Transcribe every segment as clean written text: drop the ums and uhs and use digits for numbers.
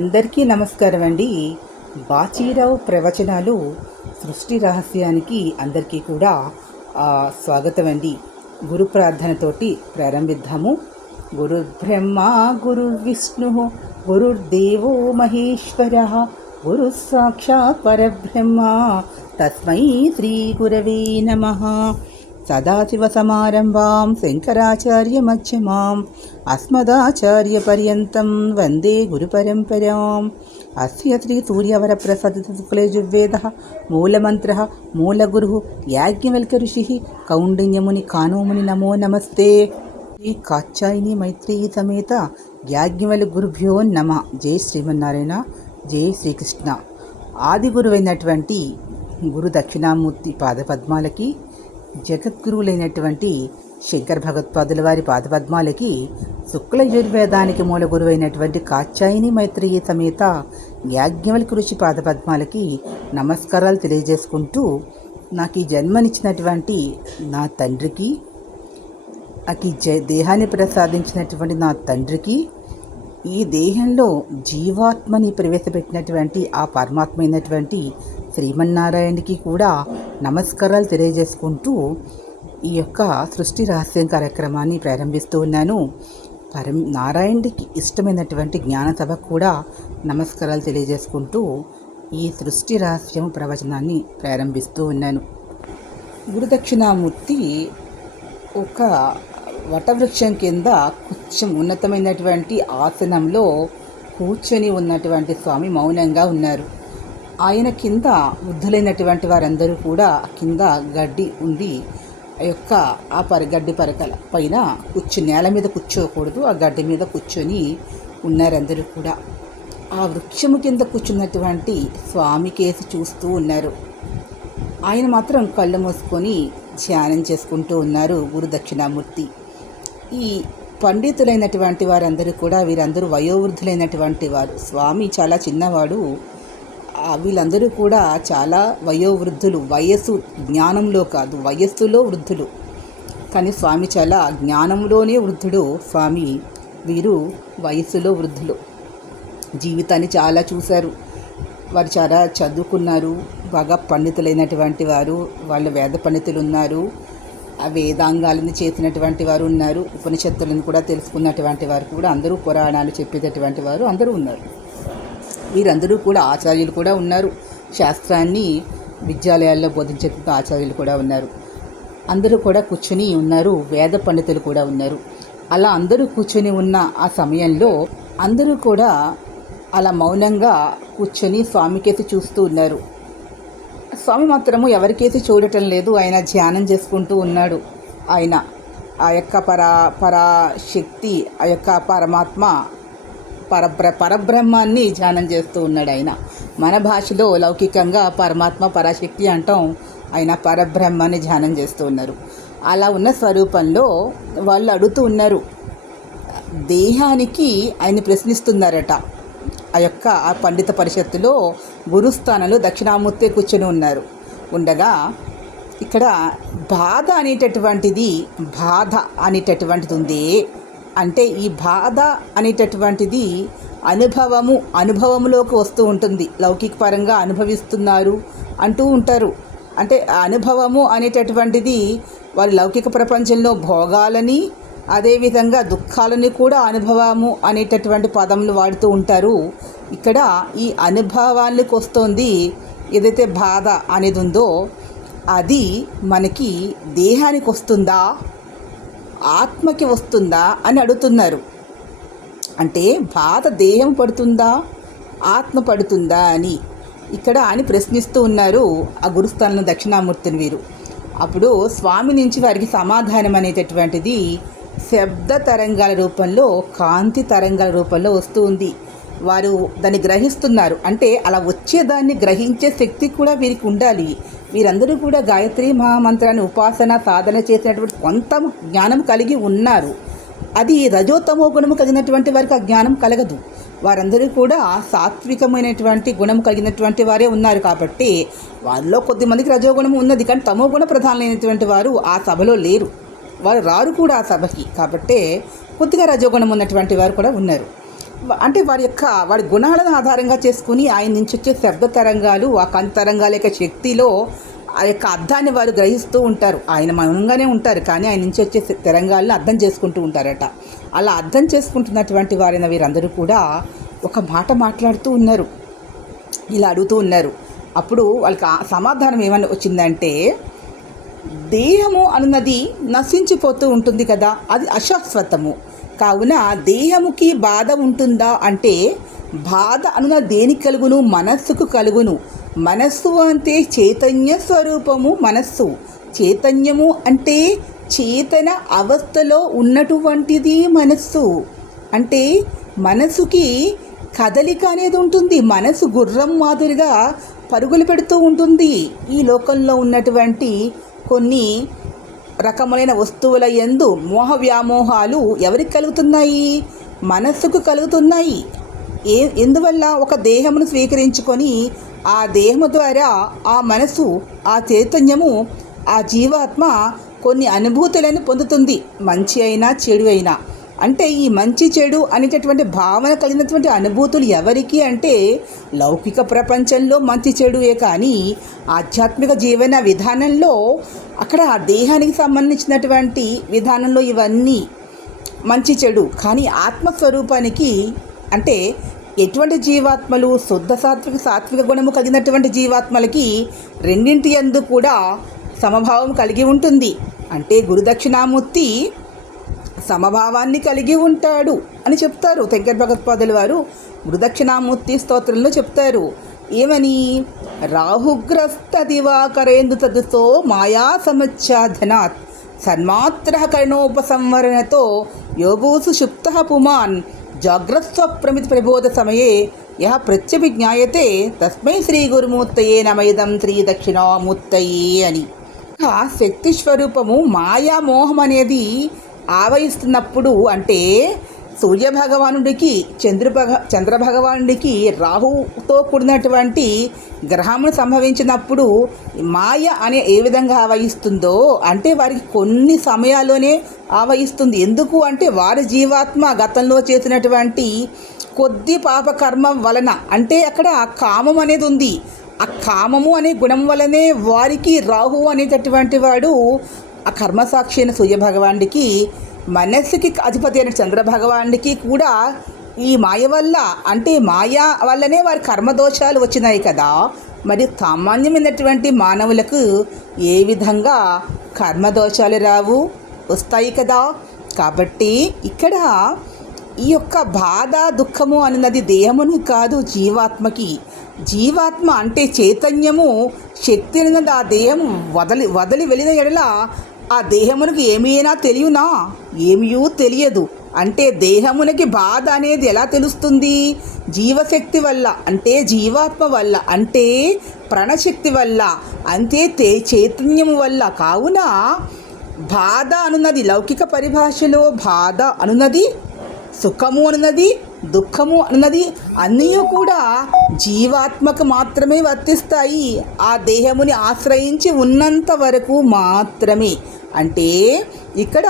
అందరికీ నమస్కారం అండి. బాచీరావు ప్రవచనాలు సృష్టి రహస్యానికి అందరికీ కూడా స్వాగతం అండి. గురు ప్రార్థనతోటి ప్రారంభిద్దాము. గురు బ్రహ్మ గురు విష్ణు గురుర్దేవో మహేశ్వర గురు సాక్షాత్ పరబ్రహ్మ తస్మై శ్రీ గురవే నమః. సదాశివసమారంభాం శంకరాచార్యమధ్యమాం అస్మదాచార్యపర్యంతం వందే గురుపరంపరాం. అస్య శ్రీ సూర్యవరప్రసాద శుక్లయజుర్వేదః మూలమంత్రః మూలగురుః యాజ్ఞవల్క్య ఋషిః కౌండిన్యముని కానోముని నమో నమస్తే. ఈ కాత్యాయని మైత్రేయీ సమేత యాజ్ఞవల్ గురుభ్యో నమః. జై శ్రీమన్నారాయణ, జై శ్రీకృష్ణ. ఆది గురువైనటువంటి గురు దక్షిణామూర్తి పాదపద్మాలకి, జగద్గురువులైనటువంటి శంకర భగవత్పాదుల వారి పాదపద్మాలకి, శుక్ల యజుర్వేదానికి మూల గురువైనటువంటి కాత్యాయని మైత్రేయీ సమేత యాజ్ఞవల్క్య ఋషి పాదపద్మాలకి నమస్కారాలు తెలియజేసుకుంటూ, నాకు ఈ జన్మనిచ్చినటువంటి నా తండ్రికి, నాకు దేహాన్ని ప్రసాదించినటువంటి నా తండ్రికి, ఈ దేహంలో జీవాత్మని ప్రవేశపెట్టినటువంటి ఆ పరమాత్మ అయినటువంటి శ్రీమన్నారాయణకి కూడా నమస్కారాలు తెలియజేసుకుంటూ ఈ యొక్క సృష్టి రహస్యం కార్యక్రమాన్ని ప్రారంభిస్తూ ఉన్నాను. నారాయణుడికి ఇష్టమైనటువంటి జ్ఞానసభకు కూడా నమస్కారాలు తెలియజేసుకుంటూ ఈ సృష్టి రహస్యం ప్రవచనాన్ని ప్రారంభిస్తూ ఉన్నాను. గురుదక్షిణామూర్తి ఒక వటవృక్షం కింద కొంచెం ఉన్నతమైనటువంటి ఆసనంలో కూర్చొని ఉన్నటువంటి స్వామి మౌనంగా ఉన్నారు. ఆయన కింద వృద్ధులైనటువంటి వారందరూ కూడా కింద గడ్డి ఉంది. ఆ గడ్డి పరకల పైన నేల మీద కూర్చోకూడదు, ఆ గడ్డి మీద కూర్చొని ఉన్నారందరూ కూడా. ఆ వృక్షము కింద కూర్చున్నటువంటి స్వామి కేసి చూస్తూ ఉన్నారు. ఆయన మాత్రం కళ్ళు మూసుకొని ధ్యానం చేసుకుంటూ ఉన్నారు గురు దక్షిణామూర్తి. ఈ పండితులైనటువంటి వారందరూ కూడా, వీరందరూ వయోవృద్ధులైనటువంటి వారు. స్వామి చాలా చిన్నవాడు, వీళ్ళందరూ కూడా చాలా వయోవృద్ధులు. వయస్సు జ్ఞానంలో కాదు, వయస్సులో వృద్ధులు. కానీ స్వామి చాలా జ్ఞానంలోనే వృద్ధుడు స్వామి. వీరు వయస్సులో వృద్ధులు. జీవితాన్ని చాలా చూశారు. వారు చాలా చదువుకున్నారు, బాగా పండితులైనటువంటి వారు. వాళ్ళు వేద పండితులు ఉన్నారు, ఆ వేదాంగాలను చేసినటువంటి వారు ఉన్నారు, ఉపనిషత్తులను కూడా తెలుసుకున్నటువంటి వారు కూడా, అందరూ పురాణాలు చెప్పేటటువంటి వారు అందరూ ఉన్నారు. వీరందరూ కూడా ఆచార్యులు కూడా ఉన్నారు. శాస్త్రాన్ని విద్యాలయాల్లో బోధించేటువంటి ఆచార్యులు కూడా ఉన్నారు. అందరూ కూడా కూర్చొని ఉన్నారు. వేద పండితులు కూడా ఉన్నారు. అలా అందరూ కూర్చొని ఉన్న ఆ సమయంలో అందరూ కూడా అలా మౌనంగా కూర్చొని స్వామికేసి చూస్తూ ఉన్నారు. స్వామి మాత్రము ఎవరికేసి చూడటం లేదు. ఆయన ధ్యానం చేసుకుంటూ ఉన్నాడు. ఆయన ఆ యొక్క పరాశక్తి, ఆ యొక్క పరమాత్మ పరబ్రహ్మాన్ని ధ్యానం చేస్తూ ఉన్నాడు. ఆయన మన భాషలో లౌకికంగా పరమాత్మ పరాశక్తి అంటాం. ఆయన పరబ్రహ్మాన్ని ధ్యానం చేస్తూ ఉన్నారు. అలా ఉన్న స్వరూపంలో వాళ్ళు అడుగుతూ ఉన్నారు. దేహానికి ఆయన ప్రశ్నిస్తున్నారట. ఆ పండిత పరిషత్తులో గురుస్థానంలో దక్షిణామూర్తి కూర్చొని ఉండగా ఇక్కడ బాధ అనేటటువంటిది ఉంది. అంటే ఈ బాధ అనేటటువంటిది అనుభవంలోకి వస్తూ ఉంటుంది. లౌకిక పరంగా అనుభవిస్తున్నారు అంటూ ఉంటారు. అంటే అనుభవము అనేటటువంటిది వారి లౌకిక ప్రపంచంలో భోగాలని, అదేవిధంగా దుఃఖాలని కూడా అనుభవము అనేటటువంటి పదములు వాడుతూ ఉంటారు. ఇక్కడ ఈ అనుభవానికి వస్తుంది ఏదైతే బాధ అనేది ఉందో, అది మనకి దేహానికి వస్తుందా, ఆత్మకి వస్తుందా అని అడుగుతున్నారు. అంటే బాధ దేహం పడుతుందా, ఆత్మ పడుతుందా అని ప్రశ్నిస్తూ ఉన్నారు ఆ గురుస్థానంలో దక్షిణామూర్తిని వీరు. అప్పుడు స్వామి నుంచి వారికి సమాధానం అనేటటువంటిది శబ్ద తరంగాల రూపంలో, కాంతి తరంగాల రూపంలో వస్తూ ఉంది. వారు దాన్ని గ్రహిస్తున్నారు. అంటే అలా వచ్చేదాన్ని గ్రహించే శక్తి కూడా వీరికి ఉండాలి. వీరందరూ కూడా గాయత్రి మహామంత్రాన్ని ఉపాసన సాధన చేసినటువంటి కొంత జ్ఞానం కలిగి ఉన్నారు. అది రజోతమో గుణము కలిగినటువంటి వారికి ఆ జ్ఞానం కలగదు. వారందరూ కూడా సాత్వికమైనటువంటి గుణం కలిగినటువంటి వారే ఉన్నారు. కాబట్టి వారిలో కొద్దిమందికి రజోగుణం ఉన్నది, కానీ తమో గుణ ప్రధానమైనటువంటి వారు ఆ సభలో లేరు. వారు రారు కూడా ఆ సభకి. కాబట్టే కొద్దిగా రజోగుణం ఉన్నటువంటి వారు కూడా ఉన్నారు. అంటే వారి గుణాలను ఆధారంగా చేసుకుని ఆయన నుంచి వచ్చే శబ్ద తరంగాలు, ఆ కాంతి తరంగాల యొక్క శక్తిలో ఆ యొక్క అర్థాన్ని వారు గ్రహిస్తూ ఉంటారు. ఆయన మౌనంగానే ఉంటారు, కానీ ఆయన నుంచి వచ్చే తరంగాలను అర్థం చేసుకుంటూ ఉంటారట. అలా అర్థం చేసుకుంటున్నటువంటి వారైన వీరందరూ కూడా ఒక మాట మాట్లాడుతూ ఉన్నారు, ఇలా అడుగుతూ ఉన్నారు. అప్పుడు వాళ్ళకి సమాధానం ఏమని వచ్చిందంటే, దేహము అన్నది నశించిపోతూ ఉంటుంది కదా, అది అశాశ్వతము. కావున దేహముకి బాధ ఉంటుందా అంటే, బాధ అనున్న దేనికి కలుగును? మనస్సుకు కలుగును. మనస్సు అంటే చైతన్య స్వరూపము. మనస్సు చైతన్యము అంటే చేతన అవస్థలో ఉన్నటువంటిది మనస్సు. అంటే మనసుకి కదలిక అనేది ఉంటుంది. మనసు గుర్రం మాదిరిగా పరుగులు పెడుతూ ఉంటుంది. ఈ లోకంలో ఉన్నటువంటి కొన్ని రకములైన వస్తువుల యందు మోహ వ్యామోహాలు ఎవరికి కలుగుతున్నాయి? మనస్సుకు కలుగుతున్నాయి. ఎందువల్ల? ఒక దేహమును స్వీకరించుకొని ఆ దేహము ద్వారా ఆ మనసు, ఆ చైతన్యము, ఆ జీవాత్మ కొన్ని అనుభూతులను పొందుతుంది, మంచి అయినా చెడు అయినా. అంటే ఈ మంచి చెడు అనేటటువంటి భావన కలిగినటువంటి అనుభూతులు ఎవరికి అంటే, లౌకిక ప్రపంచంలో మంచి చెడుయే, కానీ ఆధ్యాత్మిక జీవన విధానంలో అక్కడ ఆ దేహానికి సంబంధించినటువంటి విధానంలో ఇవన్నీ మంచి చెడు. కానీ ఆత్మస్వరూపానికి అంటే ఎటువంటి జీవాత్మలు? శుద్ధ సాత్విక గుణము కలిగినటువంటి జీవాత్మలకి రెండింటి యందు కూడా సమభావం కలిగి ఉంటుంది. అంటే గురుదక్షిణామూర్తి సమభావాన్ని కలిగి ఉంటాడు అని చెప్తారు శంకర భగవత్పాదుల వారు గురుదక్షిణామూర్తి స్తోత్రంలో చెప్తారు. ఏమని? రాహుగ్రస్త దివాకరేందు తదుతో మాయా సమచ్ఛాధనాత్ సన్మాత్ర కర్ణోపసంవరణతో యోగోసు సుప్త పుమాన్ జాగ్రత్స్వప్రమిత ప్రబోధ సమయే యః ప్రత్యభిజ్ఞాయతే తస్మై శ్రీ గురుమూర్తయే నమయిదం శ్రీ దక్షిణామూర్తయే అని. శక్తి స్వరూపము మాయామోహం అనేది ఆవహిస్తున్నప్పుడు, అంటే సూర్యభగవానుడికి చంద్రభగవానుడికి రాహుతో కూడినటువంటి గ్రహమును సంభవించినప్పుడు మాయ అనే ఏ విధంగా ఆవహిస్తుందో, అంటే వారికి కొన్ని సమయాల్లోనే ఆవహిస్తుంది. ఎందుకు అంటే వారి జీవాత్మ గతంలో చేసినటువంటి కొద్ది పాపకర్మ వలన, అంటే అక్కడ కామం అనేది ఉంది. ఆ కామము అనే గుణం వలనే వారికి రాహు అనేటటువంటి వాడు ఆ కర్మసాక్షి అయిన సూర్యభగవానుడికి, మనస్సుకి అధిపతి అయిన చంద్రభగవానుడికి కూడా ఈ మాయ వల్ల, అంటే మాయ వల్లనే వారి కర్మదోషాలు వచ్చినాయి కదా. మరి సామాన్యమైనటువంటి మానవులకు ఏ విధంగా కర్మదోషాలు రావు? వస్తాయి కదా. కాబట్టి ఇక్కడ ఈ యొక్క బాధ, దుఃఖము అన్నది దేహమును కాదు, జీవాత్మకి. జీవాత్మ అంటే చైతన్యము, శక్తి అన్నది ఆ దేహం వదిలి వెళ్ళిన ఎడల ఆ దేహమునకు ఏమైనా తెలియనా? ఏమీ తెలియదు. అంటే దేహమునకి బాధ అనేది ఎలా తెలుస్తుంది? జీవశక్తి వల్ల, అంటే జీవాత్మ వల్ల, అంటే ప్రాణశక్తి వల్ల, అంతే చైతన్యము వల్ల. కావున బాధ అనున్నది లౌకిక పరిభాషలో బాధ అనున్నది, సుఖము అనున్నది, దుఃఖము అన్నది అన్నీ కూడా జీవాత్మకు మాత్రమే వర్తిస్తాయి. ఆ దేహముని ఆశ్రయించి ఉన్నంత వరకు మాత్రమే. అంటే ఇక్కడ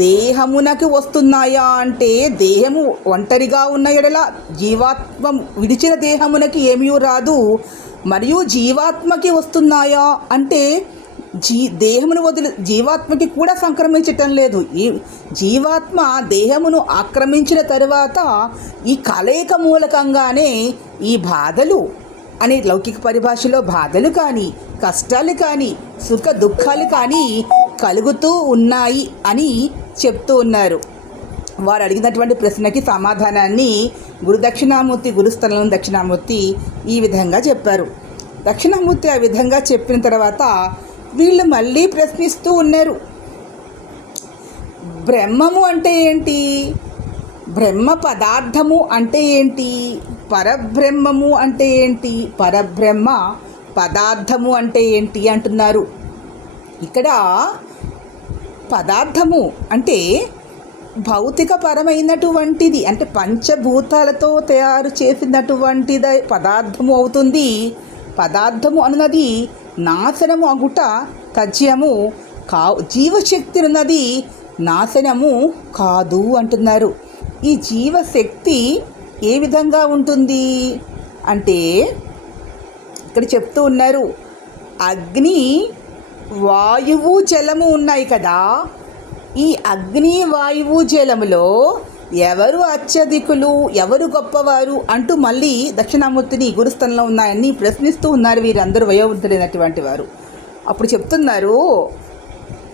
దేహమునకు వస్తున్నాయా అంటే, దేహము ఒంటరిగా ఉన్న ఎడల జీవాత్మ విడిచిన దేహమునకి ఏమీ రాదు. మరియు జీవాత్మకి వస్తున్నాయా అంటే, దేహమును వదిలి జీవాత్మకి కూడా సంక్రమించటం లేదు. ఈ జీవాత్మ దేహమును ఆక్రమించిన తరువాత ఈ కలయిక మూలకంగానే ఈ బాధలు అనే లౌకిక పరిభాషలో బాధలు కానీ, కష్టాలు కానీ, సుఖ దుఃఖాలు కానీ కలుగుతూ ఉన్నాయి అని చెప్తూ ఉన్నారు. వారు అడిగినటువంటి ప్రశ్నకి సమాధానాన్ని గురుస్థలం దక్షిణామూర్తి ఈ విధంగా చెప్పారు. దక్షిణామూర్తి ఆ విధంగా చెప్పిన తర్వాత వీళ్ళు మళ్ళీ ప్రశ్నిస్తూ ఉన్నారు. బ్రహ్మము అంటే ఏంటి? బ్రహ్మ పదార్థము అంటే ఏంటి? పరబ్రహ్మము అంటే ఏంటి? పరబ్రహ్మ పదార్థము అంటే ఏంటి అంటున్నారు. ఇక్కడ పదార్థము అంటే భౌతిక పరమైనటువంటిది, అంటే పంచభూతాలతో తయారు చేసినటువంటిది పదార్థము అవుతుంది. పదార్థము అన్నది నాశనము అగుట తథ్యము జీవశక్తి అన్నది నాశనము కాదు అంటున్నారు. ఈ జీవశక్తి ఏ విధంగా ఉంటుంది అంటే ఇక్కడ చెప్తూ ఉన్నారు, అగ్ని, వాయువు, జలము ఉన్నాయి కదా. ఈ అగ్ని, వాయువు, జలములో ఎవరు అత్యధికులు, ఎవరు గొప్పవారు అంటూ మళ్ళీ దక్షిణామూర్తిని గురుస్థానంలో ఉన్నాయని ప్రశ్నిస్తూ ఉన్నారు వీరందరూ వయోవృద్ధులైనటువంటి వారు. అప్పుడు చెప్తున్నారు,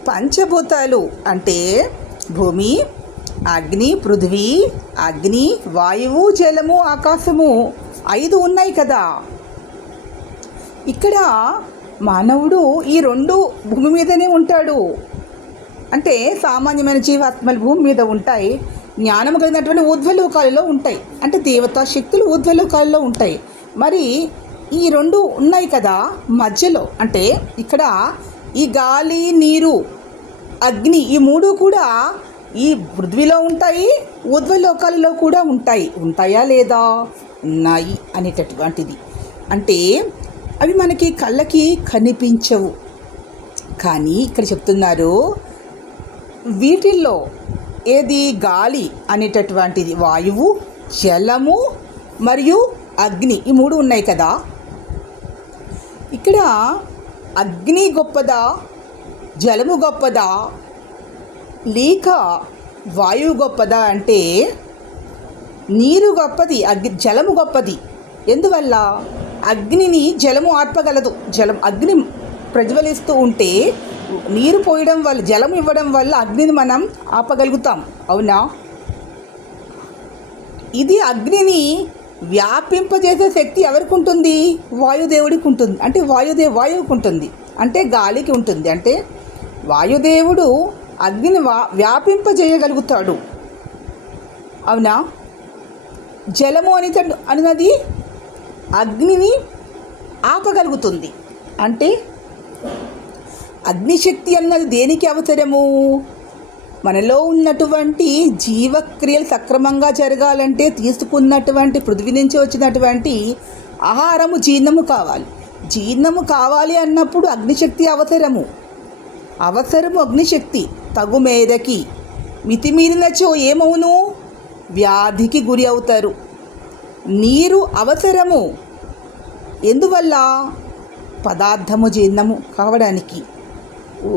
పంచభూతాలు అంటే భూమి, అగ్ని, పృథివీ, అగ్ని, వాయువు, జలము, ఆకాశము 5 ఉన్నాయి కదా. ఇక్కడ మానవుడు ఈ 2 భూమి మీదనే ఉంటాడు. అంటే సామాన్యమైన జీవాత్మలు భూమి మీద ఉంటాయి, జ్ఞానము కలిగినటువంటి ఊర్ధ్వలోకాలలో ఉంటాయి, అంటే దేవతా శక్తులు ఊర్ధ్వలోకాలలో ఉంటాయి. మరి ఈ 2 ఉన్నాయి కదా మధ్యలో, అంటే ఇక్కడ ఈ గాలి, నీరు, అగ్ని ఈ 3 కూడా ఈ పృథ్వీలో ఉంటాయి, ఊర్ధ్వలోకాలలో కూడా ఉంటాయా లేదా? ఉన్నాయి అనేటటువంటిది. అంటే అవి మనకి కళ్ళకి కనిపించవు, కానీ ఇక్కడ చెప్తున్నారు వీటిల్లో ఏది గాలి అనేటటువంటిది, వాయువు, జలము మరియు అగ్ని ఈ 3 ఉన్నాయి కదా. ఇక్కడ అగ్ని గొప్పదా, జలము గొప్పదా, లేక వాయువు గొప్పదా అంటే నీరు గొప్పది, జలము గొప్పది. ఎందువల్ల? అగ్నిని జలము ఆర్పగలదు. అగ్ని ప్రజ్వలిస్తూ ఉంటే నీరు పోయడం వల్ల, జలం ఇవ్వడం వల్ల అగ్నిని మనం ఆపగలుగుతాం, అవునా? ఇది అగ్నిని వ్యాపింపజేసే శక్తి ఎవరికి ఉంటుంది? వాయుదేవుడికి ఉంటుంది. అంటే వాయువుకి ఉంటుంది, అంటే గాలికి ఉంటుంది. అంటే వాయుదేవుడు అగ్నిని వ్యాపింపజేయగలుగుతాడు, అవునా? జలము అన్నది అగ్నిని ఆపగలుగుతుంది. అంటే అగ్నిశక్తి అన్నది దేనికి అవసరము? మనలో ఉన్నటువంటి జీవక్రియలు సక్రమంగా జరగాలంటే తీసుకున్నటువంటి పృథ్వీ నుంచి వచ్చినటువంటి ఆహారము జీర్ణము కావాలి. జీర్ణము కావాలి అన్నప్పుడు అగ్నిశక్తి అవసరము. అగ్నిశక్తి తగు మేరకి మితిమీరినచో ఏమవును? వ్యాధికి గురి అవుతారు. నీరు అవసరము. ఎందువల్ల? పదార్థము జీర్ణము కావడానికి.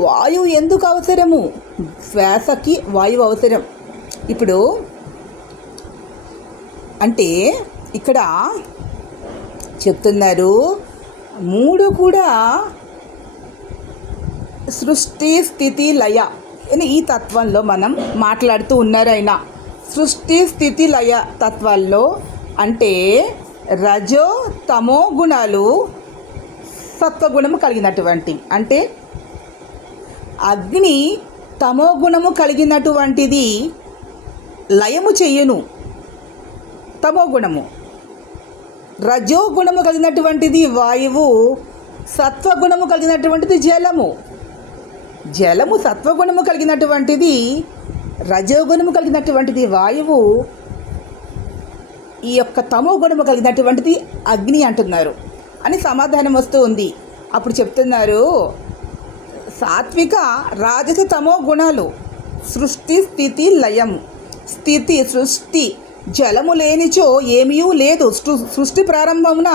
వాయువు ఎందుకు అవసరము? శ్వాసకి వాయువు అవసరం. ఇప్పుడు అంటే ఇక్కడ చెప్తున్నారు 3 కూడా సృష్టి, స్థితి, లయ అని ఈ తత్వంలో మనం మాట్లాడుతూ ఉన్నారు. ఆయన సృష్టి, స్థితి, లయ తత్వాల్లో అంటే రజో తమో గుణాలు సత్వగుణము కలిగినటువంటి, అంటే అగ్ని తమో గుణము కలిగినటువంటిది లయము చెయ్యను, తమో గుణము. రజోగుణము కలిగినటువంటిది వాయువు, సత్వగుణము కలిగినటువంటిది జలము. జలము సత్వగుణము కలిగినటువంటిది, రజోగుణము కలిగినటువంటిది వాయువు, ఈ యొక్క తమో గుణము కలిగినటువంటిది అగ్ని అంటున్నారు అని సమాధానం వస్తూ ఉంది. అప్పుడు చెప్తున్నారు, సాత్విక, రాజస, తమో గుణాలు సృష్టి, స్థితి, లయము. స్థితి, సృష్టి, జలము లేనిచో ఏమీ లేదు. సృష్టి ప్రారంభమున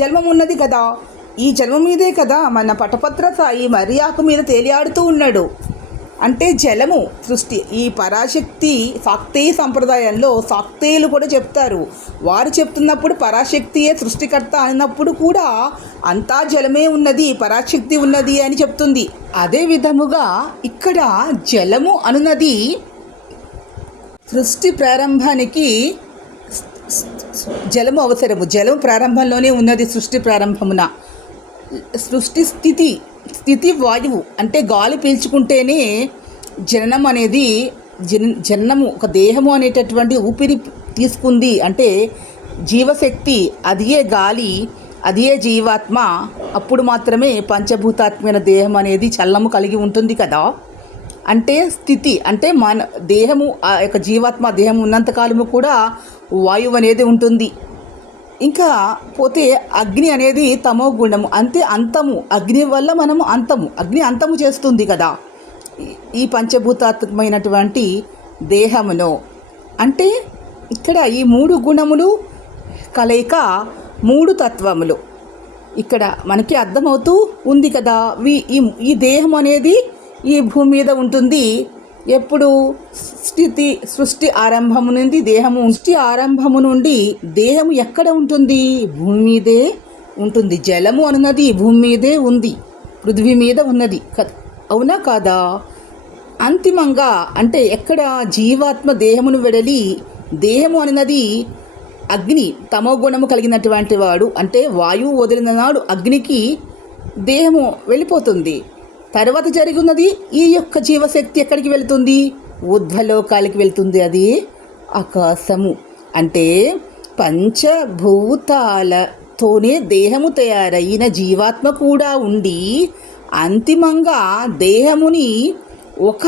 జలము ఉన్నది కదా. ఈ జలము మీదే కదా మన పటపత్ర సాయి మర్యాకు మీద తేలియాడుతూ ఉన్నాడు. అంటే జలము సృష్టి. ఈ పరాశక్తి శాక్తేయ సంప్రదాయంలో శాక్తేయులు కూడా చెప్తారు. వారు చెప్తున్నప్పుడు పరాశక్తియే సృష్టికర్త అన్నప్పుడు కూడా అంతా జలమే ఉన్నది, పరాశక్తి ఉన్నది అని చెప్తుంది. అదే విధముగా ఇక్కడ జలము అనున్నది సృష్టి ప్రారంభానికి జలము అవసరము. జలము ప్రారంభంలోనే ఉన్నది. సృష్టి ప్రారంభమున సృష్టి, స్థితి వాయువు. అంటే గాలి పీల్చుకుంటేనే జననం అనేది జననము, ఒక దేహము అనేటటువంటి ఊపిరి తీసుకుంది. అంటే జీవశక్తి, అదియే గాలి, అదియే జీవాత్మ. అప్పుడు మాత్రమే పంచభూతాత్మైన దేహం అనేది చల్లము కలిగి ఉంటుంది కదా. అంటే స్థితి అంటే మన దేహము, ఆ యొక్క జీవాత్మ దేహం ఉన్నంతకాలము కూడా వాయువు అనేది ఉంటుంది. ఇంకా పోతే అగ్ని అనేది తమో గుణము, అంతే అంతము. అగ్ని వల్ల మనము అగ్ని అంతము చేస్తుంది కదా ఈ పంచభూతాత్మకమైనటువంటి దేహమును. అంటే ఇక్కడ ఈ 3 గుణములు కలయిక 3 తత్వములు ఇక్కడ మనకి అర్థమవుతూ ఉంది కదా. ఈ దేహం అనేది ఈ భూమి మీద ఉంటుంది. ఎప్పుడు సృష్టి ఆరంభము నుండి దేహము ఎక్కడ ఉంటుంది? భూమి మీదే ఉంటుంది. జలము అన్నది భూమి మీదే ఉంది, పృథ్వీ మీద ఉన్నది, అవునా కాదా? అంతిమంగా అంటే ఎక్కడ జీవాత్మ దేహమును వెడలి, దేహము అన్నది అగ్ని తమో గుణము కలిగినటువంటి వాడు, అంటే వాయువు వదిలిన నాడు అగ్నికి దేహము వెళ్ళిపోతుంది. తర్వాత జరిగినది ఈ యొక్క జీవశక్తి ఎక్కడికి వెళుతుంది? ఊర్ధ్వలోకాలకి వెళ్తుంది. అది ఆకాశము. అంటే పంచభూతాలతోనే దేహము తయారైన జీవాత్మ కూడా ఉండి అంతిమంగా దేహముని ఒక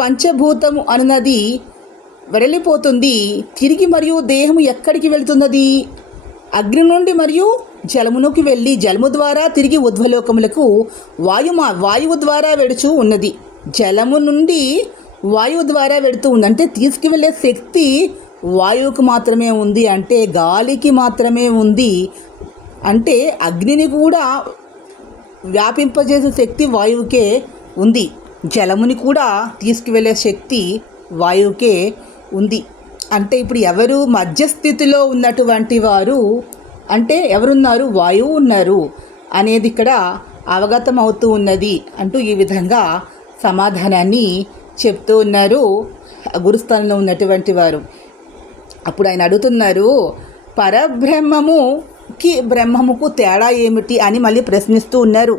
పంచభూతము అన్నది వెడలిపోతుంది. తిరిగి మరియు దేహము ఎక్కడికి వెళ్తున్నది? అగ్ని నుండి మరియు జలమునకు వెళ్ళి జలము ద్వారా తిరిగి ఉద్వలోకములకు వాయువు ద్వారా వెడుచూ ఉన్నది. జలము నుండి వాయువు ద్వారా వెడుతూ ఉంది. అంటే తీసుకువెళ్ళే శక్తి వాయువుకు మాత్రమే ఉంది, అంటే గాలికి మాత్రమే ఉంది. అంటే అగ్నిని కూడా వ్యాపింపజేసే శక్తి వాయువుకే ఉంది. జలముని కూడా తీసుకువెళ్ళే శక్తి వాయువుకే ఉంది. అంటే ఇప్పుడు ఎవరు మధ్యస్థితిలో ఉన్నటువంటి వారు అంటే ఎవరున్నారు? వాయువు ఉన్నారు అనేది ఇక్కడ అవగతం అవుతూ ఉన్నది అంటూ ఈ విధంగా సమాధానాన్ని చెప్తూ ఉన్నారు గురుస్థానంలో ఉన్నటువంటి వారు. అప్పుడు ఆయన అడుగుతున్నారు, పరబ్రహ్మముకి బ్రహ్మముకు తేడా ఏమిటి అని మళ్ళీ ప్రశ్నిస్తూ ఉన్నారు.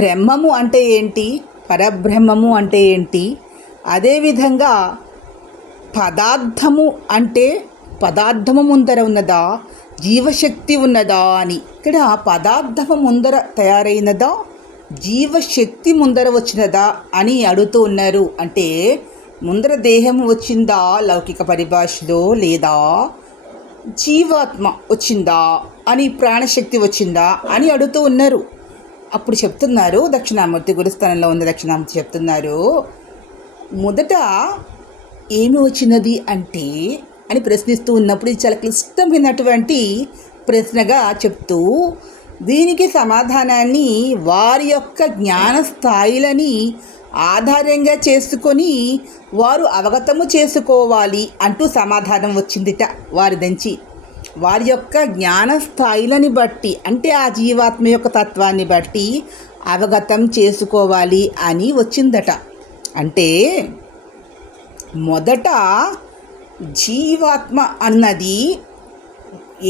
బ్రహ్మము అంటే ఏంటి? పరబ్రహ్మము అంటే ఏంటి? అదేవిధంగా పదార్థము అంటే పదార్థము ముందర ఉన్నదా, జీవశక్తి ఉన్నదా అని. ఇక్కడ పదార్థము ముందర తయారైనదా, జీవశక్తి ముందర వచ్చినదా అని అడుగుతూ ఉన్నారు. అంటే ముందర దేహం వచ్చిందా లౌకిక పరిభాషలో, లేదా జీవాత్మ వచ్చిందా అని, ప్రాణశక్తి వచ్చిందా అని అడుగుతూ ఉన్నారు. అప్పుడు చెప్తున్నారు దక్షిణామూర్తి, గురుస్థానంలో ఉన్న దక్షిణామూర్తి చెప్తున్నారు, మొదట ఏమి వచ్చినది అంటే అని ప్రశ్నిస్తూ ఉన్నప్పుడు ఇది చాలా క్లిష్టమైనటువంటి ప్రశ్నగా చెప్తూ దీనికి సమాధానాన్ని వారి యొక్క జ్ఞాన స్థాయిలని ఆధారంగా చేసుకొని వారు అవగతము చేసుకోవాలి అంటూ సమాధానం వచ్చిందిట వారి నుంచి. వారి యొక్క జ్ఞాన స్థాయిలని బట్టి, అంటే ఆ జీవాత్మ యొక్క తత్వాన్ని బట్టి అవగతం చేసుకోవాలి అని వచ్చిందట. అంటే మొదట జీవాత్మ అన్నది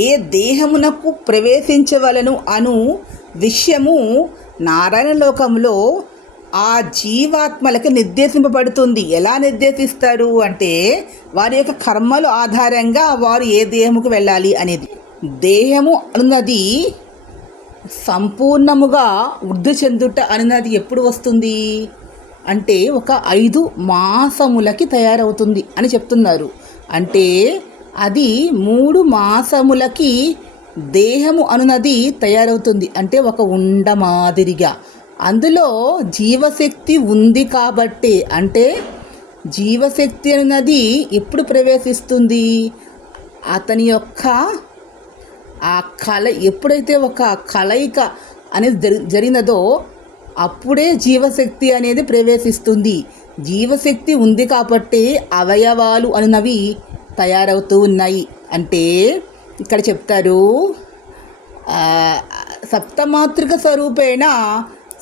ఏ దేహమునకు ప్రవేశించవలను అను విషయము నారాయణ లోకంలో ఆ జీవాత్మలకు నిర్దేశింపబడుతుంది. ఎలా నిర్దేశిస్తారు అంటే వారి యొక్క కర్మల ఆధారంగా వారు ఏ దేహముకు వెళ్ళాలి అనేది. దేహము అన్నది సంపూర్ణముగా వృద్ధి చెందుట అన్నది ఎప్పుడు వస్తుంది అంటే ఒక 5 మాసములకి తయారవుతుంది అని చెప్తున్నారు. అంటే అది 3 మాసములకి దేహము అనున్నది తయారవుతుంది. అంటే ఒక ఉండ మాదిరిగా అందులో జీవశక్తి ఉంది కాబట్టి, అంటే జీవశక్తి అన్నది ఎప్పుడు ప్రవేశిస్తుంది? అతని యొక్క ఆ ఎప్పుడైతే ఒక కలయిక అనేది జరిగినదో అప్పుడే జీవశక్తి అనేది ప్రవేశిస్తుంది. జీవశక్తి ఉంది కాబట్టి అవయవాలు అనునవి తయారవుతూ ఉన్నాయి. అంటే ఇక్కడ చెప్తారు, సప్తమాతృక స్వరూపేణ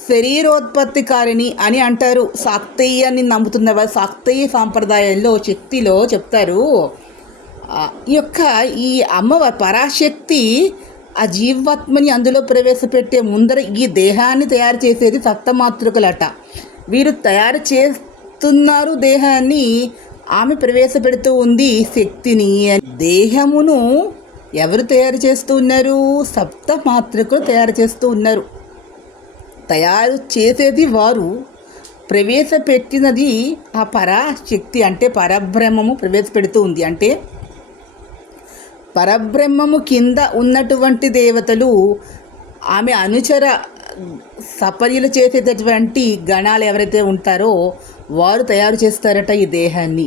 శరీరోత్పత్తికారిణి అని అంటారు. శాక్తేయాన్ని నమ్ముతున్న వారు శాక్తేయ సాంప్రదాయంలో శక్తిలో చెప్తారు, ఈ అమ్మవారి పరాశక్తి ఆ జీవాత్మని అందులో ప్రవేశపెట్టే ముందర ఈ దేహాన్ని తయారు చేసేది సప్తమాతృకలట. వీరు తయారు చేస్తున్నారు దేహాన్ని, ఆమె ప్రవేశపెడుతూ ఉంది శక్తిని. దేహమును ఎవరు తయారు చేస్తూ ఉన్నారు? సప్తమాతృకలు తయారు చేస్తూ ఉన్నారు. తయారు చేసేది వారు, ప్రవేశపెట్టినది ఆ పరాశక్తి, అంటే పరబ్రహ్మము ప్రవేశపెడుతూ ఉంది. అంటే పరబ్రహ్మము కింద ఉన్నటువంటి దేవతలు, ఆమె అనుచర సపర్యలు చేసేటటువంటి గణాలు ఎవరైతే ఉంటారో వారు తయారు చేస్తారట ఈ దేహాన్ని.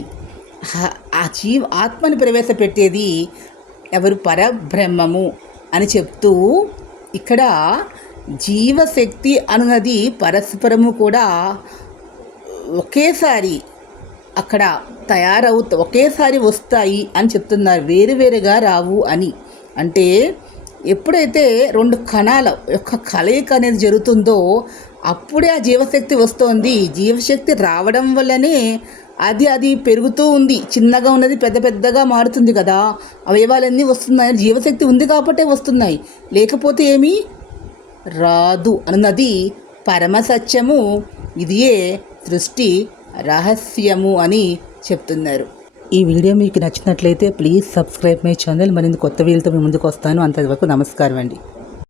ఆ ఆత్మని ప్రవేశపెట్టేది ఎవరు? పరబ్రహ్మము అని చెప్తూ ఇక్కడ జీవశక్తి అనున్నది పరస్పరము కూడా ఒకేసారి అక్కడ ఒకేసారి వస్తాయి అని చెప్తున్నారు, వేరువేరుగా రావు అని. అంటే ఎప్పుడైతే రెండు కణాల యొక్క కలయిక అనేది జరుగుతుందో అప్పుడే ఆ జీవశక్తి వస్తుంది. జీవశక్తి రావడం వల్లనే అది పెరుగుతూ ఉంది, చిన్నగా ఉన్నది పెద్ద పెద్దగా మారుతుంది కదా, అవయవాలన్నీ వస్తున్నాయి. జీవశక్తి ఉంది కాబట్టే వస్తున్నాయి, లేకపోతే ఏమీ రాదు అన్నది పరమసత్యము. ఇదియే సృష్టి రహస్యము అని చెప్తున్నారు. ఈ వీడియో మీకు నచ్చినట్లయితే ప్లీజ్ సబ్స్క్రైబ్ మై ఛానల్. మరిన్ని కొత్త వీడియోతో మీ ముందుకు వస్తాను. అంతవరకు నమస్కారం అండి.